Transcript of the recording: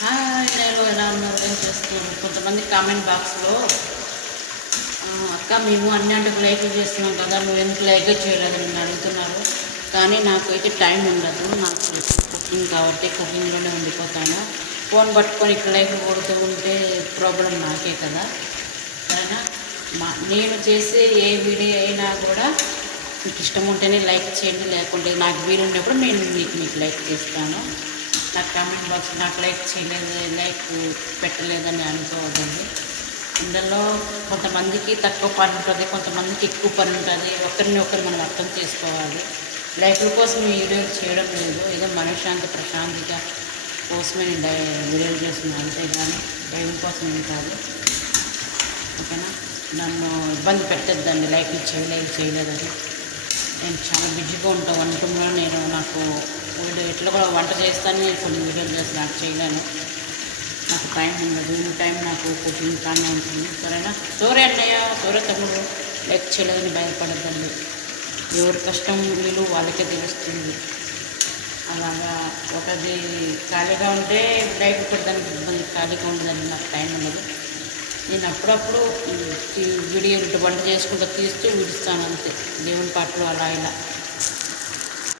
నేను ఎలా ఉన్నారు ఏం చేస్తున్నాను. కొంతమంది కామెంట్ బాక్స్లో అక్క మేము అన్ని అంటకు లైక్లు చేస్తున్నాం కదా, నువ్వు ఎందుకు లైక్ చేయలేదని నన్ను అడుగుతున్నారు. కానీ నాకు అయితే టైం ఉండదు. నాకు కుకింగ్ కాబట్టి కుకింగ్లోనే ఉండిపోతాను. ఫోన్ పట్టుకొని ఇక్కడ లైక్లు కొడుతూ ఉంటే ప్రాబ్లం నాకే కదా. సరేనా, నేను చేసే ఏ వీడియో అయినా కూడా మీకు ఇష్టం ఉంటేనే లైక్ చేయండి, లేకుంటే నాకు వీలున్నప్పుడు నేను మీకు లైక్ చేస్తాను. నాకు కామెంట్ బాక్స్ నాకు లైక్ చేయలేదు, లైక్ పెట్టలేదని అనుకోవద్దండి. ఇందులో కొంతమందికి తక్కువ పని ఉంటుంది, కొంతమందికి ఎక్కువ పని ఉంటుంది. ఒకరిని ఒకరు మనం అర్థం చేసుకోవాలి. లైఫ్ల కోసం ఈ వీడియోలు చేయడం లేదు, ఏదో మనశ్శాంతి ప్రశాంతిగా కోసమే నేను వీడియోలు చేస్తున్నాను అంతేగాని దైవం కోసం ఏం కాదు. ఓకేనా, నన్ను ఇబ్బంది పెట్టద్దండి లైఫ్ని చేయలేదని. నేను చాలా బిజీగా ఉంటాను వంటంలో. నాకు వీడియో ఎట్లా కూడా వంట చేస్తాను, నేను కొన్ని వీడియోలు చేసి నాకు చేయలేను. నాకు టైం ఉండదు. టైం నాకు కుకింగ్ కానీ ఉంటుంది. సరేనా, సోరే అన్నయ్య, సోరే తమ్ముడు, లైక్ చేయలేదని భయపడద్దండి. ఎవరి కష్టం వీళ్ళు వాళ్ళకే తెలుస్తుంది. అలాగా ఒకటి ఖాళీగా ఉంటే లైక్ పెట్టడానికి ఇబ్బంది, ఖాళీగా ఉండదండి. నాకు టైం ఉండదు. నేను అప్పుడప్పుడు వీడియో వంట చేసుకుంటూ తీస్తూ విడుస్తాను అంతే, దేవుని పాటలు అలా ఇలా.